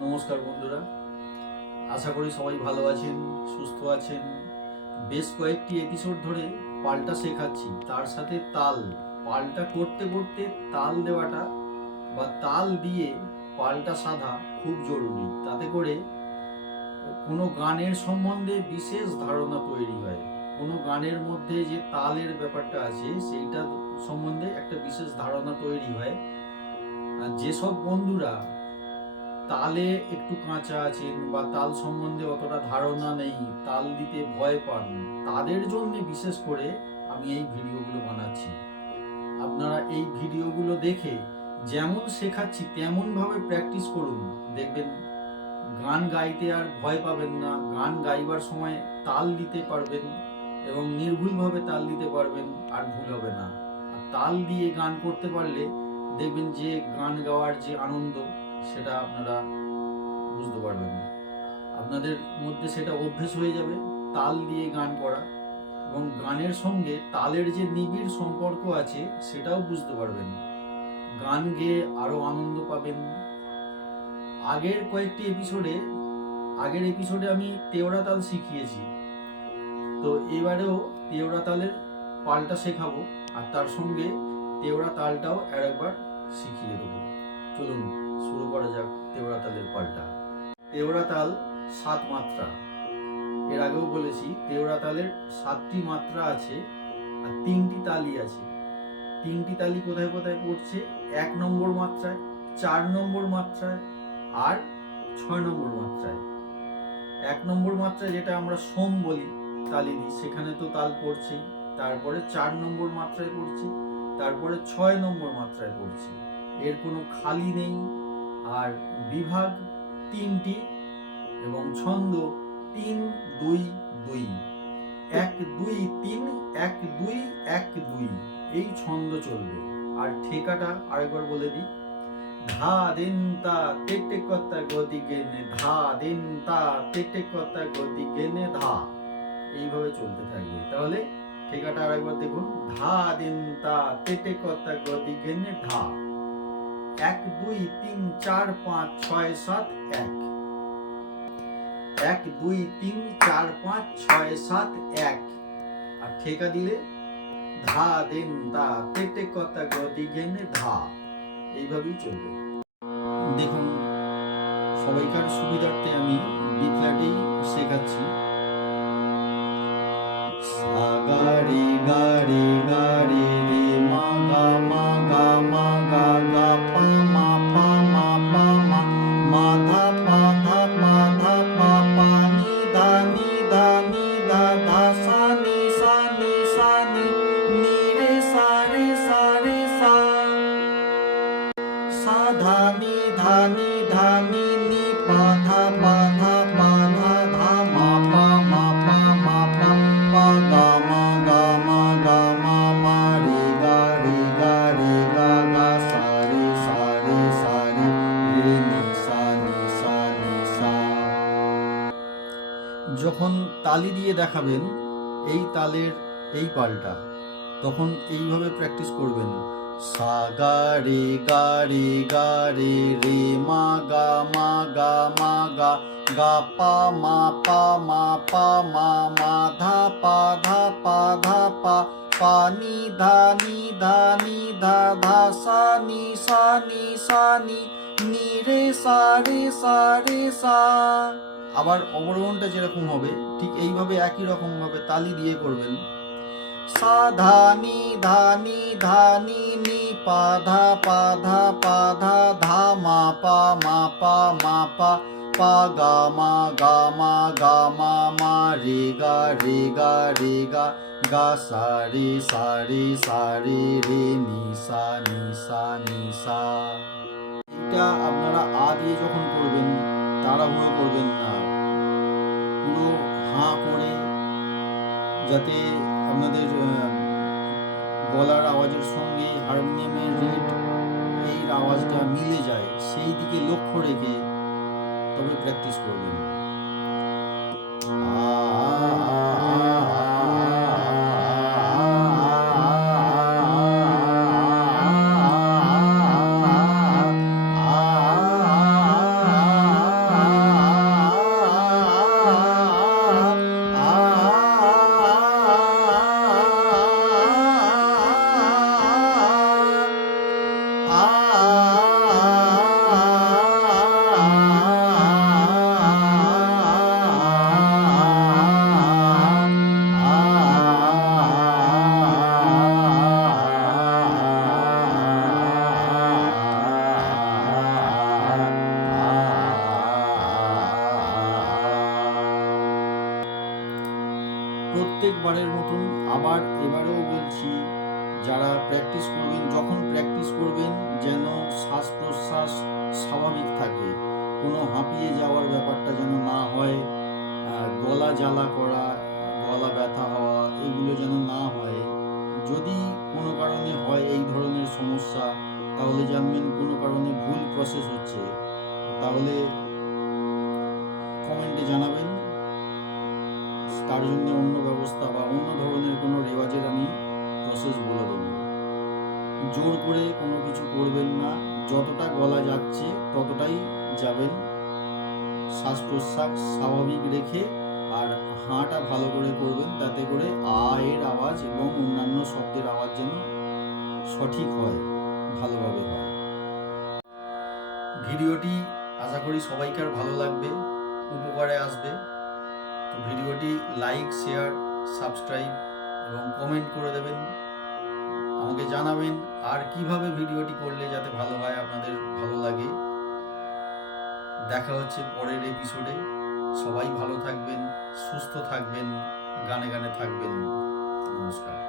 নমস্কার বন্ধুরা। আশা করি সবাই ভালো আছেন, সুস্থ আছেন। বেশ কয়েকটি এপিসোড ধরে পাল্টা শেখাচ্ছি। তার সাথে তাল। পাল্টা করতে করতে তাল দেওয়াটা বা তাল দিয়ে পাল্টা সাধা খুব জরুরি। তাতে করে কোনো গানের সম্বন্ধে বিশেষ ধারণা তৈরি হয়। কোনো গানের মধ্যে যে তালের ব্যাপারটা আছে, সেইটা সম্বন্ধে একটা বিশেষ ধারণা তৈরি হয়। আর যেসব বন্ধুরা তালে একটু কাঁচা আছেন বা তাল সম্বন্ধে অতটা ধারণা নেই, তাল দিতে ভয় পান। তাদের জন্য বিশেষ করে আমি এই ভিডিওগুলো বানাচ্ছি। আপনারা এই ভিডিওগুলো দেখে যেমন শেখাচ্ছি, তেমনভাবে প্র্যাকটিস করুন। দেখবেন গান গাইতে আর ভয় পাবেন না। গান গাইবার সময় তাল দিতে পারবেন এবং নির্ভুলভাবে তাল দিতে পারবেন আর ভুল হবে না। আর তাল দিয়ে গান করতে পারলে দেখবেন যে গান গাওয়ার যে আনন্দ সেটা আপনারা বুঝতে পারবেন আপনাদের মধ্যে সেটা অভ্যেস হয়ে যাবে, তাল দিয়ে গান করা এবং গানের সঙ্গে তালের যে নিবিড় সম্পর্ক আছে সেটাও বুঝতে পারবেন। গান গেয়ে আরও আনন্দ পাবেন। আগের কয়েকটি এপিসোডে, আগের এপিসোডে আমি তেওড়া তাল শিখিয়েছি। তো এবারেও তেওড়া তালের পালটা শেখাবো আর তার সঙ্গে তেওড়া তালটাও আর একবার শিখিয়ে দেবো। চলুন। শুরু করা যাক তেওড়া তালের পাল্টা। তেওড়া তাল সাত মাত্রা। এর আগেও বলেছি তেওড়া তালের সাতটি মাত্রা আছে আর তিনটি তালি আছে। তিনটি তালি কোথায় কোথায় পড়ছে? এক নম্বর মাত্রায়, চার নম্বর মাত্রায় আর ছয় নম্বর মাত্রায়। এক নম্বর মাত্রায় যেটা আমরা সোম বলি, তালি দিই, সেখানে তো তাল পড়ছে। তারপরে চার নম্বর মাত্রায় পড়ছে, তারপরে ছয় নম্বর মাত্রায় পড়ছে। এর কোনো খালি নেই। আর বিভাগ তিনটি এবং ছন্দ তিন, দুই দুই। এক, দুই, তিন, এক, দুই এক, দুই। এই ছন্দ চলবে। আর ঠেকাটা আরেকবার বলে দিই। ধা দিন তা তেটে কত্তা গদি গেনে, ধা দিন তা তেটে কত্তা গদি গেনে, ধা। এইভাবে চলতে থাকবে। তাহলে ঠেকাটা আরেকবার দেখুন। ধা দিন তা তেটে কত্তা গদি গেনে, ধা। এক, দুই, তিন, চার, পাঁচ, ছয়, সাত, এক। এক, দুই, তিন, চার, পাঁচ, ছয়, সাত, এক। আর ঠেকা দিলে? ধা, দেন, দা, তেটে, কথা গদি গেনে ধা। এইভাবেই চলবে। দেখুন, সবাইকার সুবিধার্থে আমি বিটলাটেই শেখাচ্ছি। সা গাড়ি গাড়ি গাড়ি সা ধা নি ধা নি ধা নি নি পা ধা পা ধা পা মা পা মা পা মা পা পা গা, মা গা মা গা, মা মা, রে, গা রে গা রে, গা গা, সা, রে সা রে সা, রে রে, নি, সা নি সা নি, সা। যখন তালি দিয়ে দেখাবেন, এই তালের এই পালটা, তখন এইভাবে প্র্যাকটিস করবেন। সা গা রে গা রে মা গা মা গা মা গা গা পা, মা পা মা পা, মা মা, ধা পা ধা পা ধা পা পা, নি, ধা নি ধা নি, ধা ধা, সা, নি সা নি সা, নি নি রে, সা রে সা রে, সা। আবার অবরোহণটা যেরকম হবে, ঠিক এইভাবে একই রকম ভাবে তালি দিয়ে করবেন। সা ধা নি নি ধা নি নি পা ধা পা ধা পা ধা ধা মা পা মা পা মা পা পা গা মা গা মা গা মা মা রে গা রে গা রে গা গা সা রে সা রে সা রে রে নি সা নি সা নি সা এটা আপনারা আ দিয়ে যখন করবেন, তাড়াহুড়ো করবেন না। পুরো হাঁ করে যাতে আপনাদের গলার আওয়াজের সঙ্গে হারমোনিয়ামের রেড এই আওয়াজটা মিলে যায়, সেই দিকে লক্ষ্য রেখে তবে প্র্যাকটিস করবেন। আ প্রত্যেকবারের মতন আবার এবারেও বলছি, যারা প্র্যাকটিস করবেন, যখন প্র্যাকটিস করবেন, যেন শ্বাস প্রশ্বাস স্বাভাবিক থাকে। কোনো হাঁপিয়ে যাওয়ার ব্যাপারটা যেন না হয় গলা জ্বালা করা, গলা ব্যথা হওয়া, এগুলো যেন না হয়। যদি কোনো কারণে হয় এই ধরনের সমস্যা, তাহলে জানবেন কোনো কারণে ভুল প্রসেস হচ্ছে। তাহলে কমেন্টে জানাবেন। তার জন্য অন্য ব্যবস্থা বা অন্য ধরনের কোনো রেওয়াজের আমি প্রসেস বলে দেবো জোর করে কোনো কিছু করবেন না, যতটা গলা যাচ্ছে ততটাই যাবেন। শ্বাস প্রশ্বাস স্বাভাবিক রেখে আর হাঁটা ভালো করে করবেন, তাতে করে আ এর আওয়াজ এবং অন্যান্য শব্দের আওয়াজ যেন সঠিক হয়, ভালোভাবে হয়। ভিডিওটি আশা করি সবাইকার ভালো লাগবে, উপকারে আসবে। ভিডিওটি লাইক, শেয়ার, সাবস্ক্রাইব এবং কমেন্ট করে দেবেন। আমাকে জানাবেন আর কীভাবে ভিডিওটি করলে যাতে ভালো হয়, আপনাদের ভালো লাগে। দেখা হচ্ছে পরের এপিসোডে সবাই ভালো থাকবেন, সুস্থ থাকবেন, গানে গানে থাকবেন। নমস্কার।